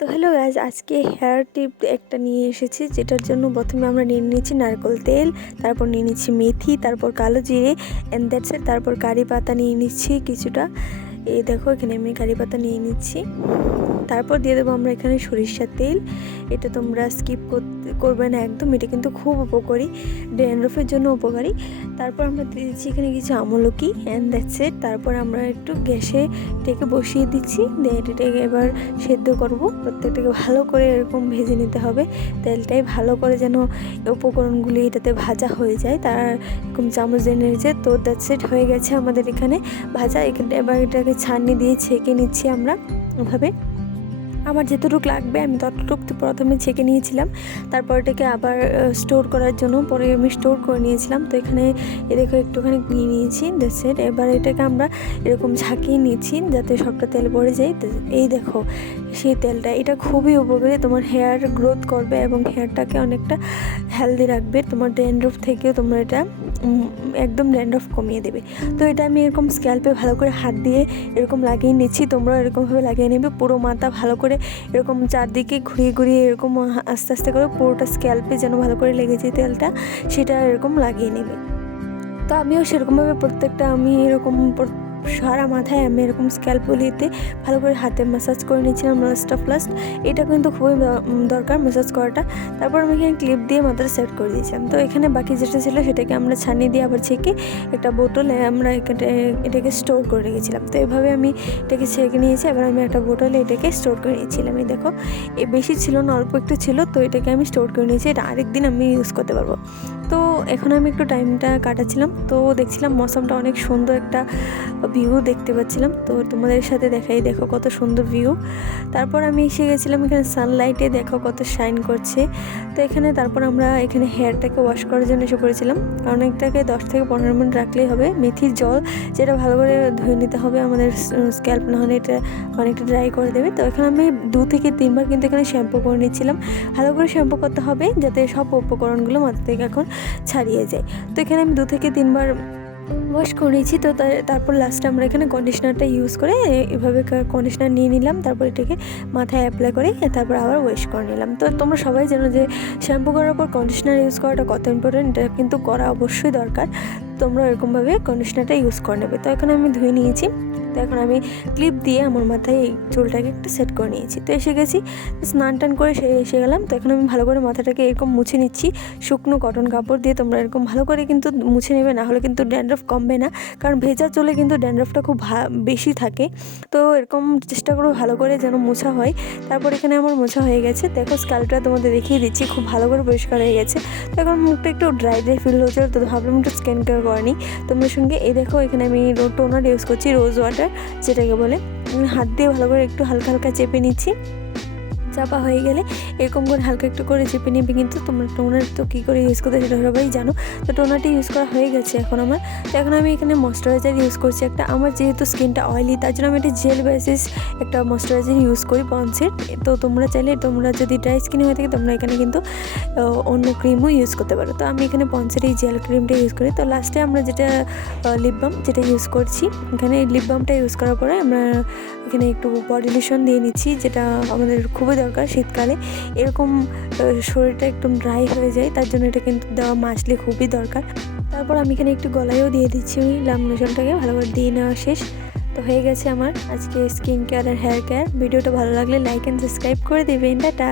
তো hello guys, আজকে hair টিপ একটা নিয়ে এসেছি, যেটার জন্য প্রথমে আমরা নিয়ে নিচ্ছি নারকেল তেল, তারপর নিয়ে নিচ্ছি মেথি, তারপর কালো জিরে অ্যান্ড দ্যাটস ইট। তারপর কারি পাতা নিয়ে নিচ্ছি কিছুটা, এই দেখো এখানে আমি কারি পাতা নিয়ে নিচ্ছি। তারপর দিয়ে দেবো আমরা এখানে সরিষার তেল। এটা তোমরা স্কিপ করবে না একদম, এটা কিন্তু খুব উপকারী, ড্যান্ড্রফের জন্য উপকারী। তারপর আমরা দিয়ে দিচ্ছি এখানে কিছু আমলকি অ্যান্ড দ্যাটস ইট। তারপর আমরা একটু গ্যাসে এটাকে বসিয়ে দিচ্ছি, এটাকে এবার সেদ্ধ করব। প্রত্যেকটাকে ভালো করে এরকম ভেজে নিতে হবে, তেলটাই ভালো করে যেন উপকরণগুলি এটাতে ভাজা হয়ে যায়, তার এরকম চামচ দিয়ে নেড়েছে। তো দ্যাটস ইট, হয়ে গেছে আমাদের এখানে ভাজা। এবার এটাকে ছাঁকনি দিয়ে ছেঁকে নিচ্ছি আমরা ওভাবে। আমার যতটুকু লাগবে আমি ততটুকু প্রথমে ছেঁকে নিয়েছিলাম, তারপর এটাকে আবার স্টোর করার জন্য পরে আমি স্টোর করে নিয়েছিলাম। তো এখানে দেখো একটুখানি নিয়ে নিয়েছি, দ্যাটস ইট। এবার এটাকে আমরা এরকম ঝাঁকিয়ে নিচ্ছি যাতে সবটা তেল পড়ে যায়। এই দেখো সেই তেলটা, এটা খুবই উপকারী, তোমার হেয়ার গ্রোথ করবে এবং হেয়ারটাকে অনেকটা হেলদি রাখবে। তোমার ড্যান্ড্রফ থেকেও তোমরা এটা একদম ড্যান্ড্রফ কমিয়ে দেবে। তো এটা আমি এরকম স্ক্যাল্পে ভালো করে হাত দিয়ে এরকম লাগিয়ে নিচ্ছি, তোমরা এরকমভাবে লাগিয়ে নেবে পুরো মাথা ভালো করে, এরকম চারদিকে ঘুরিয়ে ঘুরিয়ে এরকম আস্তে আস্তে করে পুরোটা স্ক্যাল্পে যেন ভালো করে লেগে যায় তেলটা, সেটা এরকম লাগিয়ে নেবে। তো আমিও সেরকমভাবে প্রত্যেকটা আমি এরকম সারা মাথায় আমি এরকম স্ক্যাল্পগুলিতে ভালো করে হাতে ম্যাসাজ করে নিয়েছিলাম লাস্ট। এটা কিন্তু খুবই দরকার ম্যাসাজ করাটা। তারপর আমি এখানে ক্লিপ দিয়ে মাথাটা সেট করে দিয়েছিলাম। তো এখানে বাকি যেটা ছিল সেটাকে আমরা ছানিয়ে দিয়ে আবার ছেঁকে একটা বোতলে আমরা এটাকে স্টোর করে রেখেছিলাম। তো এভাবে আমি এটাকে ছেঁকে নিয়েছি, এবার আমি একটা বোতলে এটাকে স্টোর করে নিয়েছিলাম। এই দেখো বেশি ছিল না, অল্প একটু ছিল, তো এটাকে আমি স্টোর করে নিয়েছি, এটা আরেকদিন আমি ইউজ করতে পারবো। তো এখন আমি একটু টাইমটা কাটাচ্ছিলাম, তো দেখছিলাম মৌসমটা অনেক সুন্দর একটা ভিউ দেখতে পাচ্ছিলাম, তো তোমাদের সাথে দেখাই, দেখো কত সুন্দর ভিউ। তারপর আমি এসে গেছিলাম এখানে সানলাইটে, দেখো কত শাইন করছে। তো এখানে তারপর আমরা এখানে হেয়ারটাকে ওয়াশ করার জন্য এসে পড়েছিলাম, কারণ এটাকে 10 থেকে 15 মিনিট রাখলেই হবে। মেথির জল যেটা ভালো করে ধুয়ে নিতে হবে, আমাদের স্ক্যাল্প না হলে এটা অনেকটা ড্রাই করে দেবে। তো এখানে আমি 2 থেকে 3 বার কিন্তু এখানে শ্যাম্পু করে নিচ্ছিলাম, ভালো করে শ্যাম্পু করতে হবে যাতে সব উপকরণগুলো মাথা থেকে এখন ছাড়িয়ে যায়। তো এখানে আমি 2 থেকে 3 বার ওয়াশ করে নিয়েছি। তো তারপর লাস্টে আমরা এখানে কন্ডিশনারটা ইউজ করে এভাবে কন্ডিশনার নিয়ে নিলাম, তারপর এটাকে মাথায় অ্যাপ্লাই করে তারপর আবার ওয়াশ করে নিলাম। তো তোমরা সবাই জানো যে শ্যাম্পু করার পর কন্ডিশনার ইউজ করাটা কত ইম্পর্টেন্ট, এটা কিন্তু করা অবশ্যই দরকার। তোমরা এরকমভাবে কন্ডিশনারটা ইউজ করে নেবে। তো এখন আমি ধুয়ে নিয়েছি, তো এখন আমি ক্লিপ দিয়ে আমার মাথায় এই চুলটাকে একটু সেট করে নিয়েছি। তো এসে গেছি, স্নান টান করে এসে গেলাম। তো এখন আমি ভালো করে মাথাটাকে এরকম মুছে নিচ্ছি শুকনো কটন কাপড় দিয়ে। তোমরা এরকম ভালো করে কিন্তু মুছে নেবে, না হলে কিন্তু ড্যান্ড্রফ কমবে না, কারণ ভেজা চুলে কিন্তু ড্যান্ড্রফটা খুব বেশি থাকে। তো এরকম চেষ্টা করো ভালো করে যেন মোছা হয়। তারপর এখানে আমার মোছা হয়ে গেছে, দেখো স্ক্যাল্পটা তোমাদের দেখিয়ে দিচ্ছি, খুব ভালো করে পরিষ্কার হয়ে গেছে। তো এখন মুখটা একটু ড্রাই ফিল হচ্ছে, তো ভাবলাম একটু স্কিন কেয়ার করে নিই তোমার সঙ্গে। এই দেখো এখানে আমি টোনার ইউজ করছি, রোজ ওয়াটার যেটাকে বলে। হাত দিয়ে ভালো করে একটু হালকা হালকা চেপে নিচ্ছি, চাপা হয়ে গেলে এরকম করে হালকা একটু করে চেপে নেবে। কিন্তু তোমরা টোনার তো কী করে ইউজ করতে সেটা সবাই জানো। তো টোনারটা ইউজ করা হয়ে গেছে এখন আমার। তো এখন আমি এখানে ময়শ্চারাইজার ইউজ করছি একটা, আমার যেহেতু স্কিনটা অয়েলি তার জন্য আমি একটা জেল বেসিস একটা ময়শ্চারাইজার ইউজ করি পন্সের। তো তোমরা চাইলে, তোমরা যদি ড্রাই স্কিন হয়ে থাকে তোমরা এখানে কিন্তু অন্য ক্রিমও ইউজ করতে পারো। তো আমি এখানে পন্সের এই জেল ক্রিমটা ইউজ করি। তো লাস্টে আমরা যেটা লিপ বাম যেটা ইউজ করছি, এখানে লিপ বামটা ইউজ করার পরে আমরা এখানে একটু বডি লোশন দিয়ে নিচ্ছি, যেটা আমাদের খুবই দরকার শীতকালে। এরকম শরীরটা একদম ড্রাই হয়ে যায়, তার জন্য এটা কিন্তু দেওয়া মাসলে খুবই দরকার। তারপর আমি এখানে একটু গলায়ও দিয়ে দিচ্ছি লোশনটাকে ভালো করে দিয়ে নেওয়া শেষ। তো হয়ে গেছে আমার আজকে স্কিন কেয়ার আর হেয়ার কেয়ার। ভিডিওটা ভালো লাগলে লাইক অ্যান্ড সাবস্ক্রাইব করে দেবেন। টাটা।